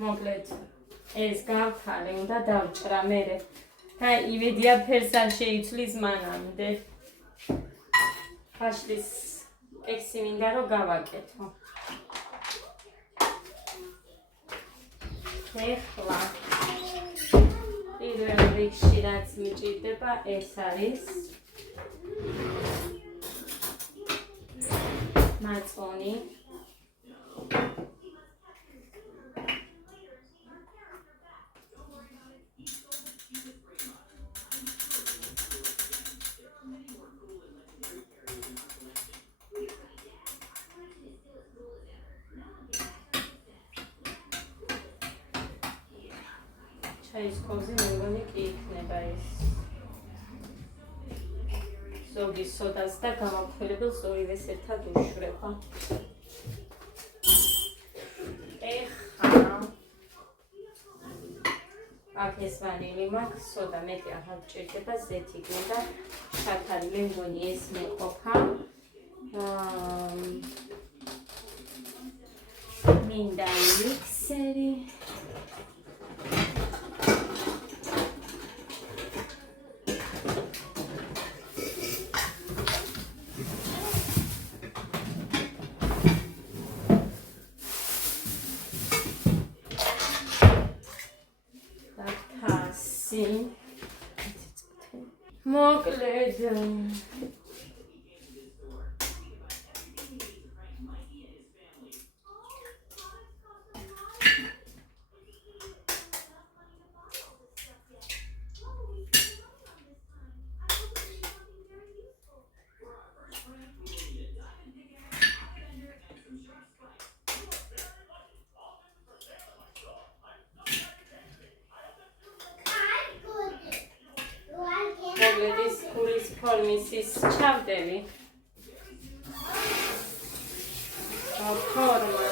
მოკლედ ეს გავთალე უნდა დავჭრა მერე და იმედია ფერს არ შეიცვლის მანამდე. ხაშლის ტექსი მინდა რომ გავაკეთო. ეხლა პირველ რიგში რაც მიჭირდება ეს არის მაწონი. ჩაის კოვზე მეგონი კი იქნება ეს. ზოგი სოდას და გამავხელებელს ორივეს ერთად უშვრება. ეხლა აქ ეს ვანილი მაქვს, სოდა მეტი აღარ გჭირდება, ზეთი გინდა, შაქარი მე მგონი ეს მეყოფა. მინდა მიქსერი. მოკლედ მოგლედის ქურის ფორმის ის ჩავდები. ფორმა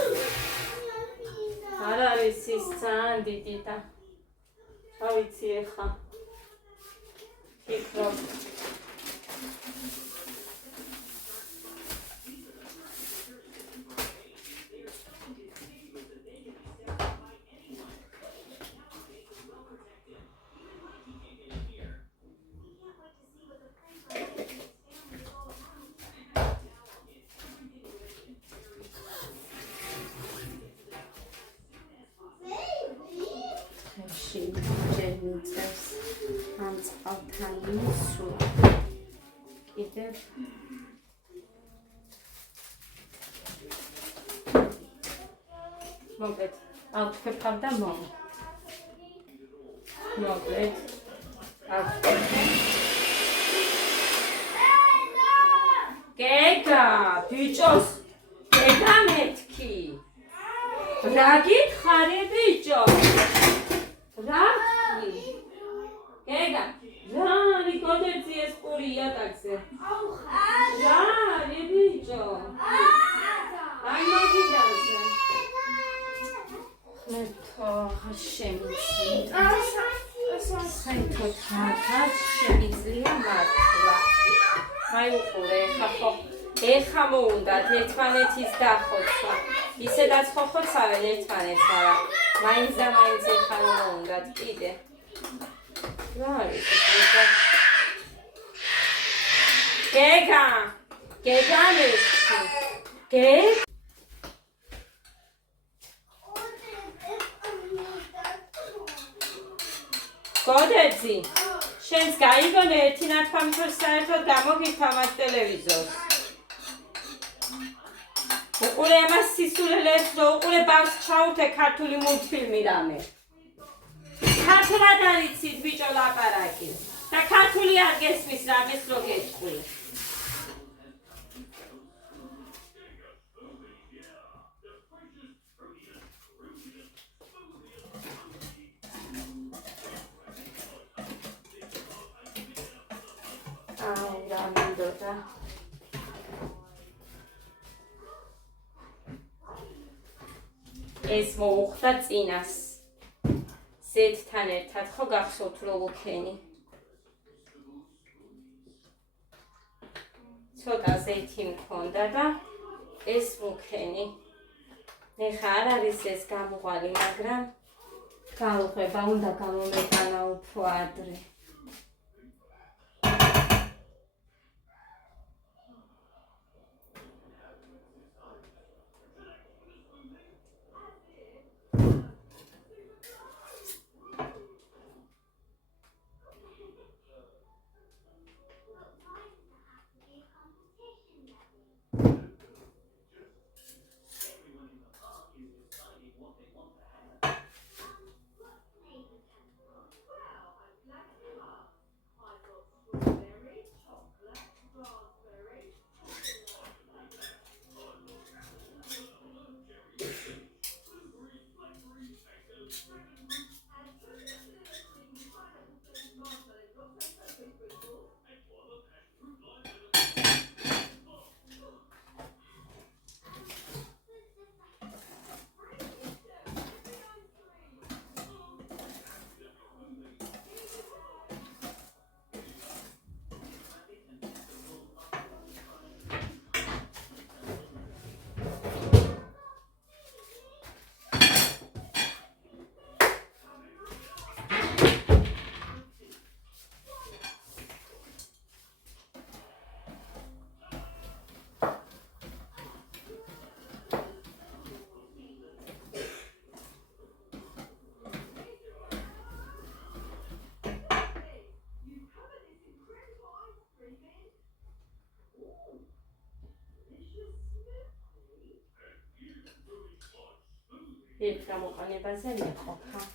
არ არის ის ძალიან დიდი და ავიცი ეხა ფიქრობ მოკლედ ავთქვევ და მომ. მოკლედ ავთქვევ. გეგა, ბიჭოს, გეგა მეთქი. რა გითხარი ბიჭო? რა? გეგა, რა რიგოდერძი ეს პური იატაკზე? რა, ბიჭო? აი მაგიდანზე. ლეთო შემიძლია. საერთოდ ხარ შემიძლია მართლა. აი უყურე, ეხა მოუნდათ ერთმანეთის დახოცვა. ისედაც ხო ხოცავენ ერთმანეთს, მაგრამ მაინც და მაინც ეხა მოუნდათ კიდე. რა არის ეს? გეგა, გეგა მეთქი. გეგა გოდერძი, შენს გაიგონე ერთი ნათქვამი საერთოდ გამოგითამაშ ტელევიზორს. უყურე ამას სისულელებს რო უყურე ბავშვს ჩაურთე ქართული მულტფილმი რამე. ქართულად არ იცით ბიჭო ლაპარაკი და ქართული არ გესმის რამეს რო გეტყვი. ეს მოუხდა წინას ზეთთან ერთად ხო გახსოვთ რო ვუქენი ცოტა ზეთი მქონდა და ეს ვუქენი ეხა არ არის ეს გამოყვალი, მაგრამ გავუყვება, უნდა გამომეტანა უფრო ადრე. ერთ გამოყენებაზე მეყოფა.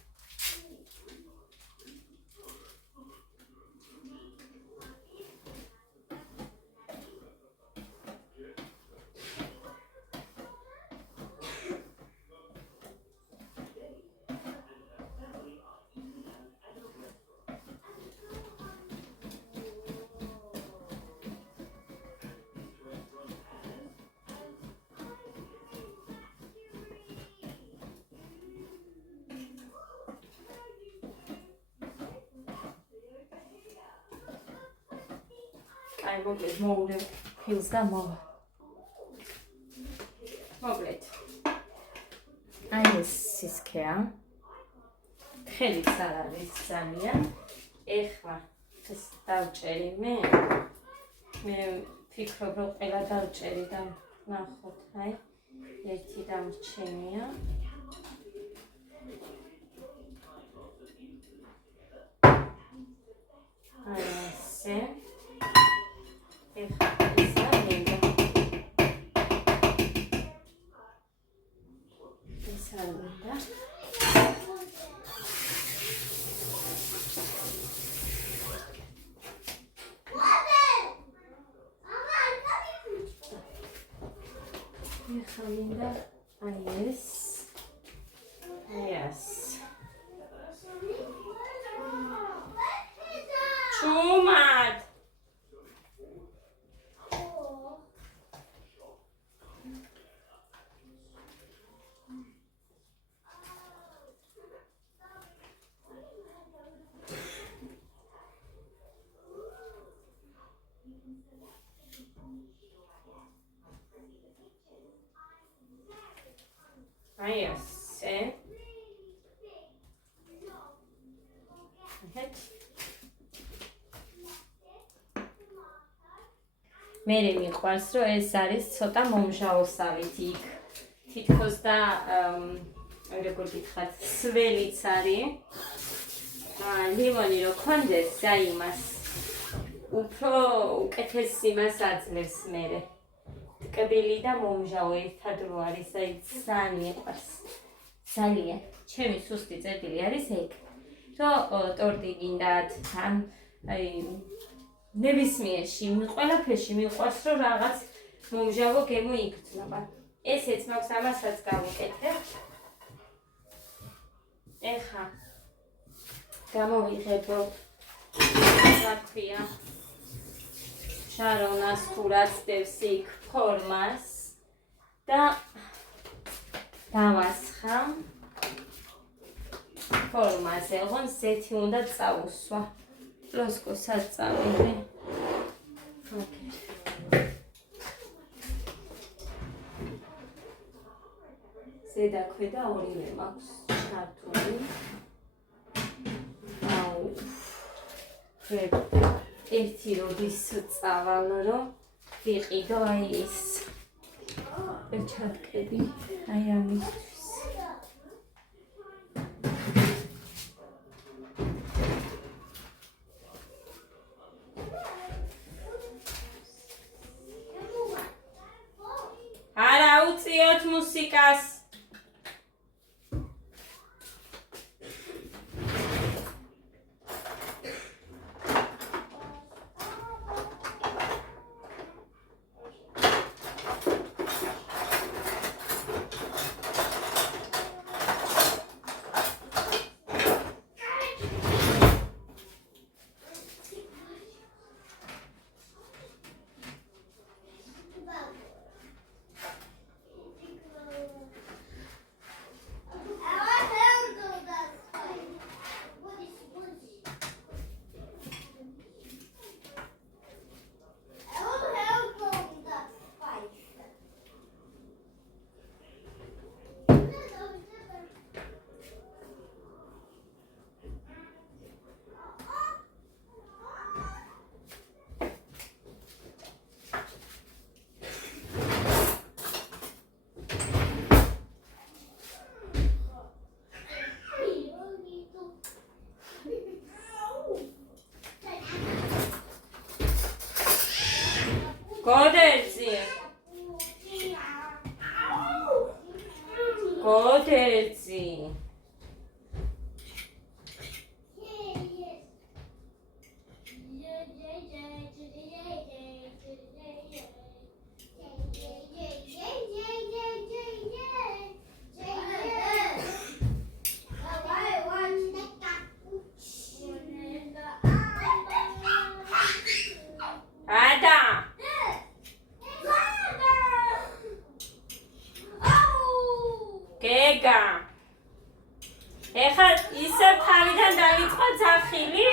აი მოკლედ მოვლევ ფილს და მოვა. მოკლედ. აი ეს სისქეა. ხელიც არ არის ძალიან. ეხლა ეს დავჭერი მე ვფიქრობ რომ ყველა დავჭერი და ნახოთ აი ერთი დამრჩენია. აი ესე Linda, yes. Yes. Too much. Yes. მე მიყვარს რომ ეს არის ცოტა მომჟაოსავით იქ თითქოს და როგორ გითხრათ სველიც არის ლიმონი რო კონდეს და იმას უფრო უკეთეს იმას აძლევს მერე ტკბილი და მომჟავო ერთად რო არის აი ძალიან მიყვარს ძალიან ჩემი სუსტი წერტილი არის ეგ რომ ტორტი გინდათ ან აი ნებისმიერში ყველაფერში მიყვარს რომ რაღაც მომჟავო გემო იგრძნობა ესეც მაქვს ამასაც გავუკეთებ ეხა გამოვიღებ რა ქვია შარონას თუ რაც დევს იქ ფორმას და დავასხამ ფორმაზე ოღონდ ზეთი უნდა წაუსვა ლოსკოსაც წავიღე ზედა ქვედა ორივე მაქვს ჩართული. აუ ერთი როდის წავალ რომ ვიყიდო აი ეს პერჩატკები აი ამისთვის. არა უწიოთ მუსიკას. გოდერძი. გოდერძი. გეგა ეხლა ისე თავიდან დაიწყო ძახილი?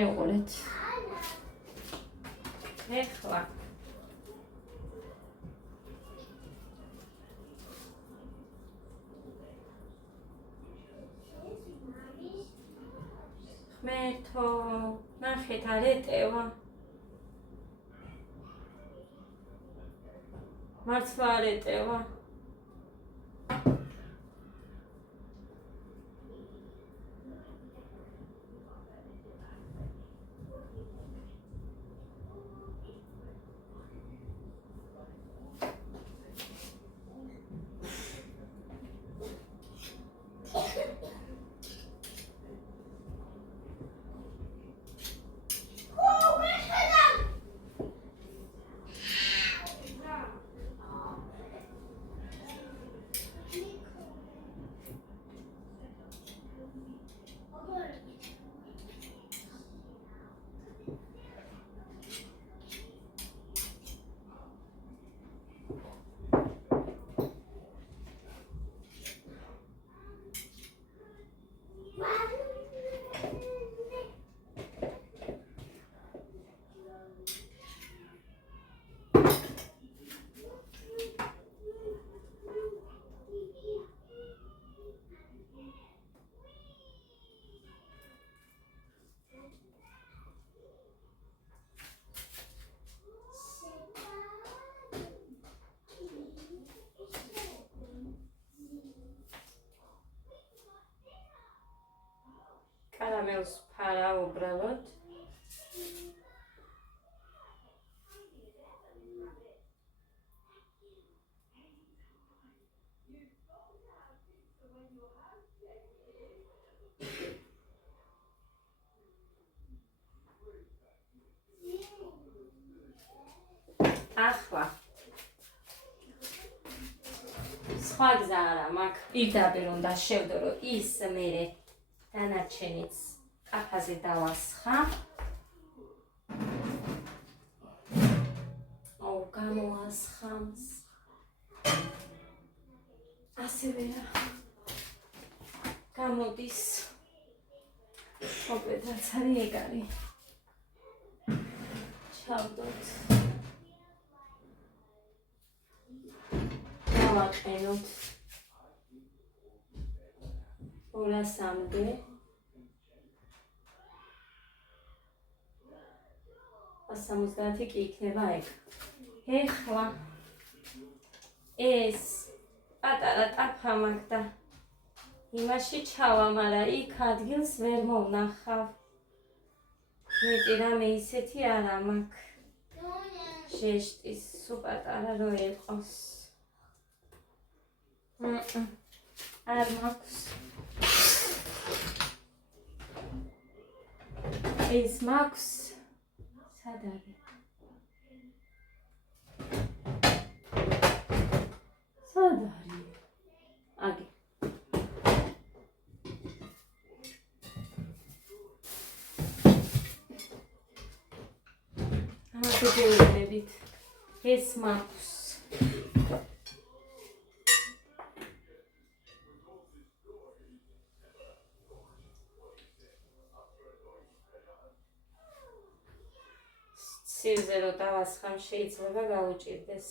ეუყურეთ ეხლა მეთო ნახეთ არ ეტევა მართლა არ ეტევა კარამელს ფარა უბრალოდ ახლა სხვა გზა არა მაქვს პირდაპირ უნდა შევდო რომ ის მერე დანარჩენიც კაფაზე დავასხა. გამოასხამს. ასევე გამოდის მოკლედ რაც არის ეგ არის. ჩავდოთ. დავაყენოთ 200-მდე. ასამოცდაათი კი იქნება ეგ. ეხლა ეს პატარა ტაფა მაქვს და იმაში ჩავა, მაგრამ იქ ადგილს ვერ მოვნახავ. მეტი რამე ისეთი არა მაქვს. შეშტის სულ პატარა რო იყოს. არ მაქვს. ეს მაქვს. სად არის? სად არის? აგი. ამაგდებით. ეს მაქვს. სივრზე რო დავასხამ შეიძლება გაუჭირდეს.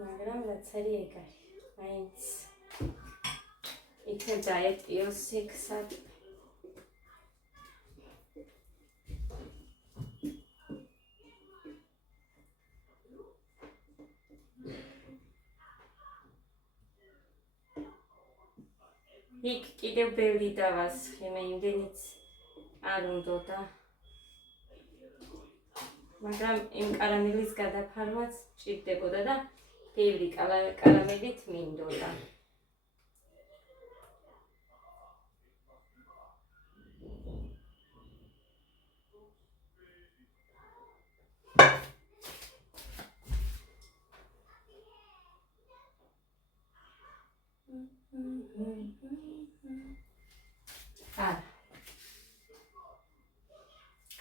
მაგრამ რაც არის ეგ არის. მაინც იქნებ დაეტიოს იქ სად. იქ კიდევ ბევრი დავასხი, მე იმდენიც არ უნდოდა. მაგრამ იმ კარამელის გადაფარვაც ჭირდებოდა და ბევრი კარამელით მინდოდა.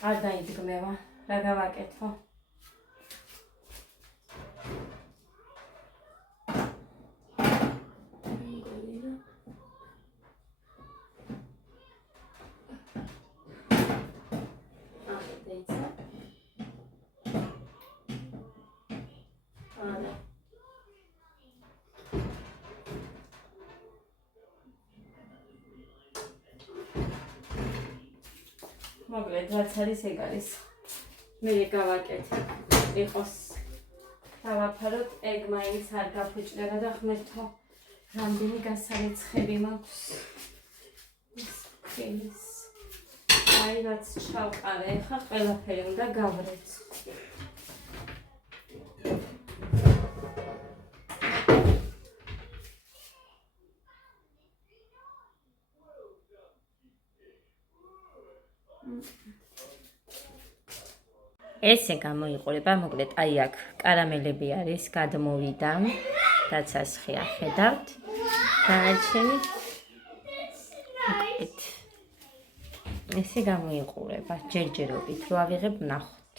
არ დაიდგმევა. რა გავაკეთო? მოკლედ რაც არის ეგ არის. მე გავაკეთე. იყოს დავაფაროთ, ეგ მაინც არ გაფუჭდება და ღმერთო რამდენი გასარეცხები მაქვს. ეს აი რაც ჩავყარე, ხა ყველაფერი უნდა გავრეც. ესე გამოიყურება, მოკლედ აი აქ კარამელები არის, გადმოვიდა, დაცასხია, ხედავთ. დაარჩენით. ესე გამოიყურება, ჯერჯერობით, რო ავიღებ ნახოთ.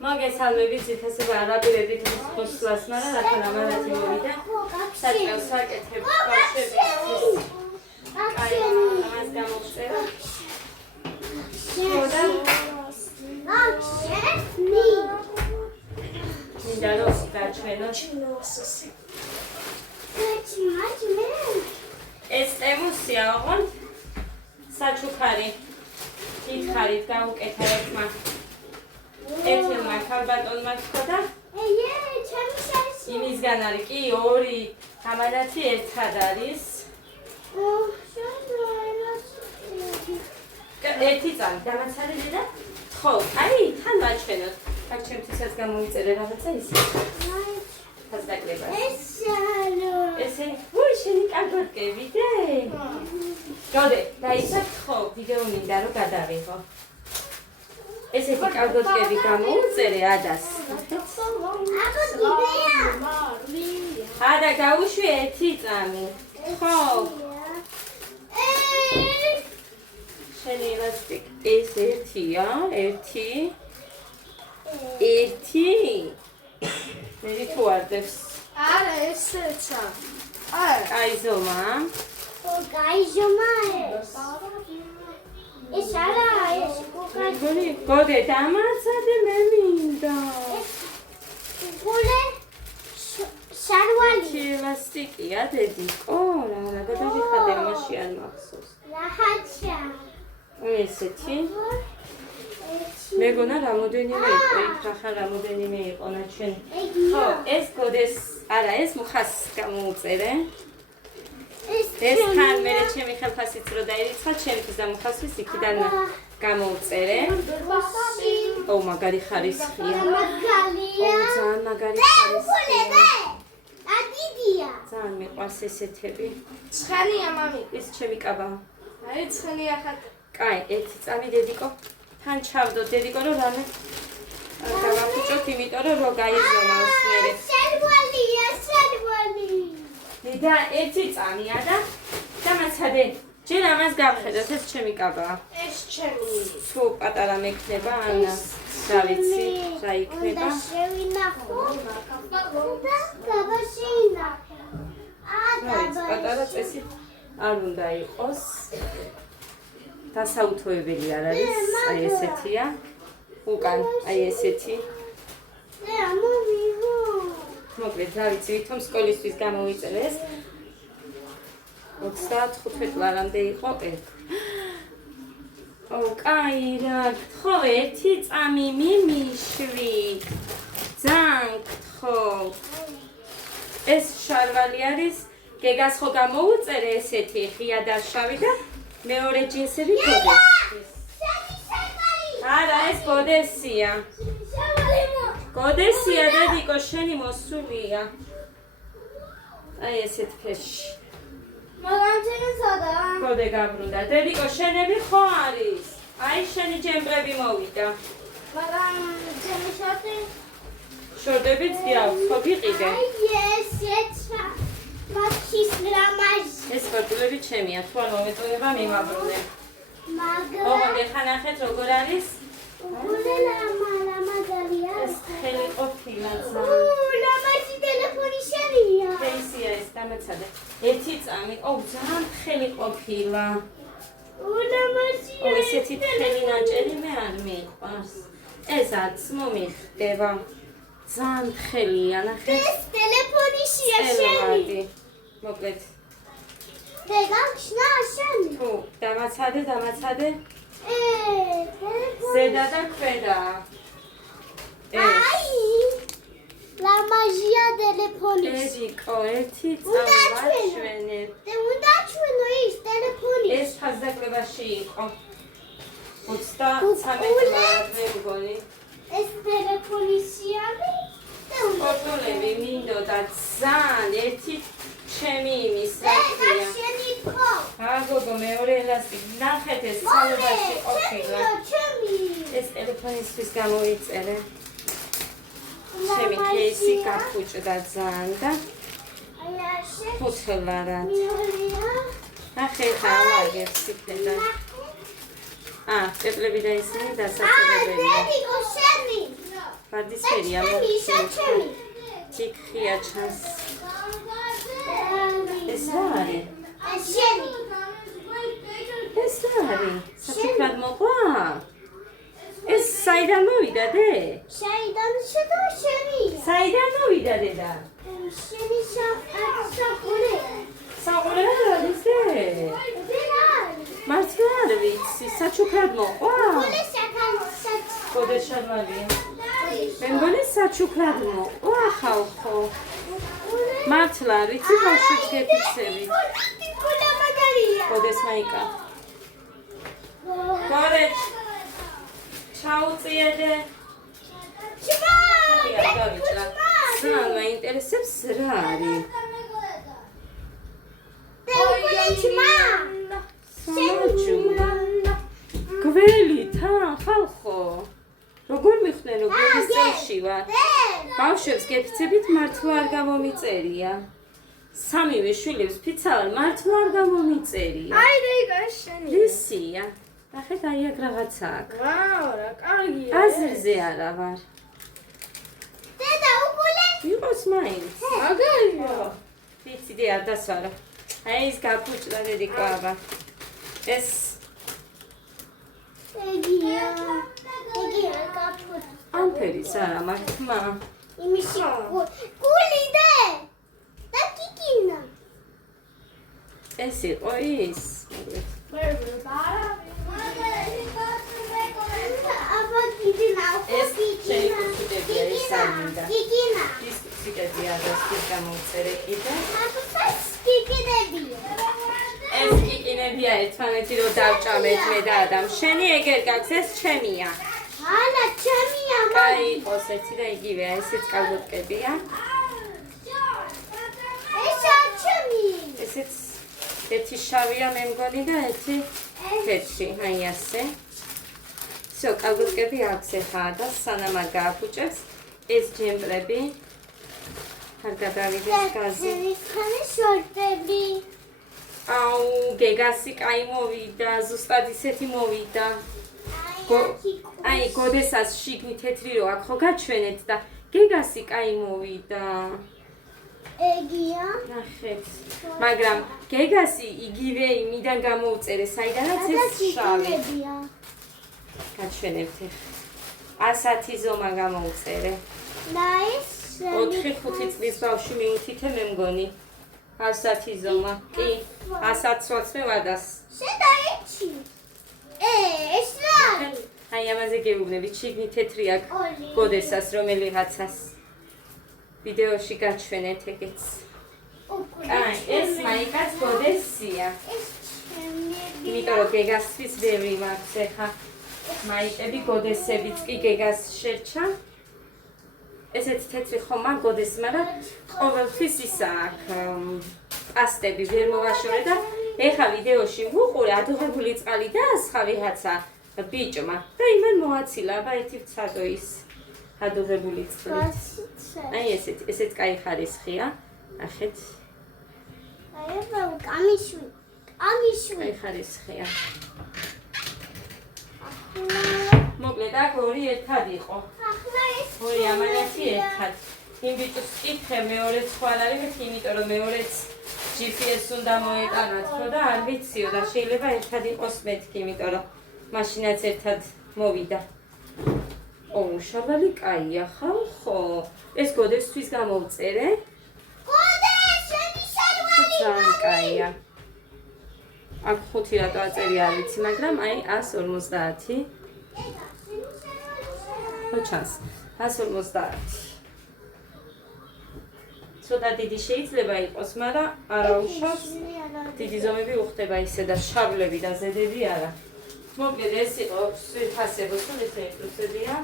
მოგესალმებით, ციტასება არაპირებით ხოსლას, მაგრამ რა თქმა უნდა, რაც მოვიდა. საჭიროს საკეთებ ბავშვების. აი, ამას გამოვწერა. მინდანოს გაჩვენოთ. ეს ემოცია ოღონდ საჩუქარი დიდხარით გაუკეთა ერთმა ქალბატონმა ხოდა იმისგან არის კი ორი ამანათი ერთად არის ერთი წამი დამაცალე და ხო აი თან ვაჩვენოთ აქ ჩემთვისაც გამოვიწერე რაღაცა ისე ესე ვუი შენი კარგოტკები და გოდე დაიცავ ხო ვიდეო მინდა რომ გადავიღო ესეთი კარგოტკები გამოვიწერე ადას ადა გაუშვი ერთი წამი ხო შენი ელასტიკ ეს ერთია ერთი მე თუ არდებს არა ესეცა აი ზომა ეს არა, ეს გონი, გოდე დამაცადე მე მინდა. გულე შარვალი. ელასტიკია დედიკო, რა გადავიხადე მაშინ არ მახსოვს. რაჰაჩა. ესეთი. მეგონა რამოდენიმე იყო, იქ რახან რამოდენიმე იყო ნაჩვენი. ხო, ეს გოდეს, არა, ეს მუხას გამოუწერე. ეს თან მე ჩემი ხელფასიც რო დაირიცხა, ჩემთვის და მუხასთვის იქიდან გამოუწერე. ო, მაგარი ხარისხია. მაგალია. ძალიან მაგარი ხარისხია. ადიდია. ძალიან მიყვარს ესეთები. ცხელია მამი. ეს ჩემი კაბა. აი ცხელია ხარ. კაი, ერთი წამი დედიკო. თან ჩავდო დედიკო რომ რამე დავაფუჭოთ, იმიტომ რომ რო გაიზომავს მერე. შარვალია, შარვალი. და ერთი წამია და დამაცადე. ჯერ ამას გავხედოთ, ეს ჩემი კაბაა. ეს ჩემი. თუ პატარა მექნება, ანა რა ვიცი, რა იქნება. და შევინახო. და გაბაშინახე. პატარა წესი არ უნდა იყოს. დასაუთოებელი არ არის, აი ესეთია. უკან, აი ესეთი. მოვიღო. მოკლედ, რა ვიცი, ვითომ სკოლისთვის გამოვიწერე ეს. 35 ლარამდე იყო ეს. ო, კაი რა, ხო, ერთი წამი მიმიშვი. ძალიან გთხოვ. ეს შარვალი არის, გეგას ხო გამოუწერე ესეთი ღია და შავი და მეორე ჯინსები გოდეს. არა, ეს გოდესია. გოდესია დედიკო, შენი მოსულია. აი ესეთ ფერში. მაგრამ ჩემი სადა? გოდე გაბრუნდა. დედიკო, შენები ხო არის? აი შენი ჯემპრები მოვიდა. მაგრამ ჩემი შორტი? შორტებიც გიაქვს, ხო გიყიდე? აი ეს ეცა. მაქის რამაზ. ეს სპორტულები ჩემია, თუ არ მომეწონება მიმაბრუნე. მაგრამ ოღონდ ეხა ნახეთ როგორ არის? გულე ლამაზია. ეს ხელი ყოფილა ძალიან. ლამაზი ტელეფონი შენია. ფეისია ეს დამეცადე. ერთი წამი, ო, ძალიან ხელი ყოფილა. ლამაზია. ო, ესეთი ხელი ნაჭერი მე არ მიყვარს. ეს არც მომიხდება. ძალიან ხელია, ნახეთ. ეს ტელეფონია შენი. ელვადი. მოკლედ, დეგახშნა შენი. თუ დამაცადე. ტელეფონი. ზედა და ქვედა. აი ლამაზია ტელეფონი. დედიკო, ერთი წამი ვაჩვენებ. უნდა ჩვენო ის ტელეფონი. ეს ფასდაკლებაში იყო. 33 ლარი მგონი. ეს ტელეფონი სიამი. ფოტოები მინდოდა ძალიან ერთი ჩემი იმის რაკია. შენი ხო? აგოგო მეორე ელასტიკი ნახეთ ეს ცალობაში ყოფილა. ჩემი. ეს ტელეფონისთვის გამოვიწერე. ჩემი кейსი გაფუჭდა ძალიან და აი ასე. 5 ლარად. მიერია. ნახეთ ალაგებს იქნებოდა. წეპლები და ისინი დასაწელებელია. დედიკო შენი. ვარდისფერია ჩემი. თიქხია ჩანს. ეს რა არის? შენი. ეს რა არის? საფიქრად მოყვა? ეს საიდან მოვიდა დე? შაიდან შედო შენი. საიდან მოვიდა დედა? შენი საფულე. საყურე რა არის დე? მართლა არ ვიცი, საჩუქრად მოყვა? გულე საკალ. გოდე შარვალია. მე მგონი საჩუქრად მოყვა ხალხო. მართლა არ ვიცი, ბავშვებს გეფიცებით. გულე მაგარია. გოდეს მაიკა. გოდე ჩაუწიედე. ჩმა. ძალიან მაინტერესებს რა არის. ჩმა. სამაჯურა. გველი თან ხალხო. როგორ მიხდნენ რომ გველის წელში ვარ? ბავშვებს გეფიცებით მართლა არ გამომიწერია. სამივე შვილებს ფიცავარ მართლა არ გამომიწერია. აი დეიკა შენი. რისია? ნახეთ აი აქ რაღაცა აქვს. ვაუ, რა კარგია. აზრზე არა ვარ. დედა უგულე. იყოს მაინც. მაგარია. ვიცი დე არ დასვარა. აი ის გაფუჭდა დიდი კვაბა. ეს ეგია კაპუტ. ამფერის არა მართმა. იმისი გული და კიკინა. ეს იყო ის. აბა კიკინა. ეს შეიძლება ის ამინდა. კიკინა. ის სიკეთია და ის გამოწერე კიდე. აბა კიკინებია. ეს კიკინებია ერთმანეთი რო დავჭამეთ მე და ადამ. შენი ეგერ გაქვს ეს ჩემია. ანა ჩემია კაი იყოს ერთი და იგივეა ესეც კალბოტკებია. ესა ჩემი. ესეც ერთი შავია მე მგონი და ერთი თეთრი, აი ასე. всё, კალბოტკები აქვს ახლა და სანამ არ გააფუჭებს ეს ჯემპლები არ გადავიდეს გაზი. ხანი შორტები. აუ, გეგასი კაი მოვიდა, ზუსტად ისეთი მოვიდა. აი, გოდესას შიგნით თეთრი რო აქ ხო გაჩვენეთ და გეგასი კაი მოვიდა. ეგია. ნახეთ. მაგრამ გეგასი იგივე იმიდან გამოუწერე, საიდანაც ეს შავი. გაჩვენებთ ახლა. 110 ზომა გამოუწერე. და ეს 4-5 წლის ბავშვი მიუთითე მე მგონი. 110 ზომა. კი, 110-ზე ვადას. შედაიჩი. ეს რა არის? აი ამაზე გეუბნებით, შიგნით თეთრი აქვს გოდესას რომელიღაცას. ვიდეოში გაჩვენეთ ეგეც. აი, ეს მაიკაც გოდესია. ეს ჩემი. იმიტომ რომ გეგასთვის ბევრი მაქვს ახლა. მაიკები გოდესებიც კი გეგას შერჩა. ესეც თეთრი ხომა გოდეს, მაგრამ ყოველთვის ისა აქვს პასტები ვერ მოვაშორე და ეხა ვიდეოში ვუყურე ადუღებული წყალი და სხვა ვიღაცა ბიჭმა და იმან მოაცილა, აბა ერთი ვცადო ის ადუღებული წყლით. აი ესეც კაი ხარისხია. ნახეთ. აი აბა კამიშვი. კამიშვი. კაი ხარისხია. მოკლედ აქ ორი ერთად იყო. ახლა ეს ორი ამანათი ერთად. იმ ბიჭს კითხე მეორეც ხო არ არის მეთქი, იმიტომ რომ მეორეც GPS უნდა მოეტანათ ხო და არ ვიციო და შეიძლება ერთად იყოს მეთქი, იმიტომ რომ მაშინაც ერთად მოვიდა. შაბალი კაია ხო? ეს გოდესთვის გამოვწერე. გოდეს შენი შალვარი. ძალიან კაია. აქ 5 რატო აწერი არ ვიცი, მაგრამ აი 150. ჩანს 150. ცოტა დიდი შეიძლება იყოს, მაგრამ არა უშავს. დიდი ზომები უხდება ისე და შაბლები და ზედები არა. მოკლედ ეს იყო სვირფასებო, თუ ესე ეპლუსებია.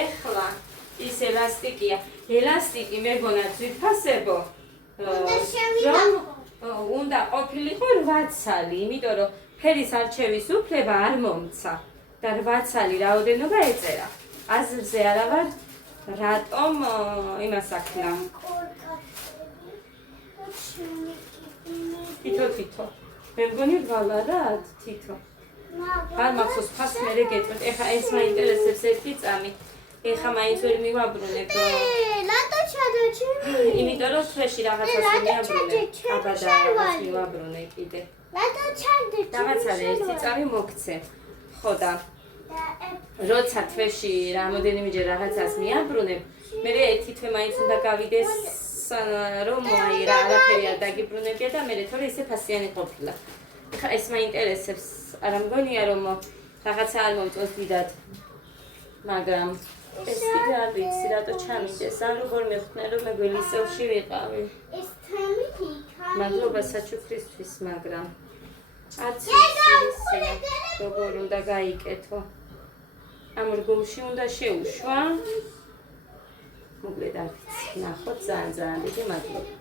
ეხლა ის ელასტიკია. ელასტიკი მეგონა სვირფასებო. უნდა ყოფილიყო 8 ცალი, იმიტომ რომ ფერის არჩევის უფლება არ მომცა და 8 ცალი რაოდენობა ეწერა. აზრზე არა ვარ რატომ იმას აქნა. თითო. მე მგონი ვალა რა თითო. არ მახსოვს ფას მერე გეტყვით. ეხა ეს მაინტერესებს ერთი წამი. ეხა მაინც ვერ მივაბრუნებ. ლატო ჩადოჩები. იმიტომ რომ თვეში რაღაცას მივაბრუნებ. აბა და რაღაც მივაბრუნე კიდე. ლატო ჩადე. რაღაცა ერთი წამი მოგცე. ხო და როცა თვეში რამოდენიმეჯერ რაღაცას მიაბრუნებ, მე ერთი თვე მაინც უნდა გავიდეს რომ აი რა არაფერი არ დაგიბრუნებია და მე თორე ისე ფასიანი ყოფილა. ეხა ეს მაინტერესებს, არა მგონია რომ რაღაცა არ მომწონს დიდად. მაგრამ ეს კიდე არ ვიცი რატო ჩამიდეს, ან როგორ მეხვდნენ რომ მე გველისელში ვიყავი. ეს თემი იქა. მადლობა საჩუქრისთვის, მაგრამ არც ვიცი როგორ უნდა გაიკეთო. ამ რგოლში უნდა შეუშვა. მოკლედ არ ვიცი. ნახოთ ძალიან დიდი მადლობა.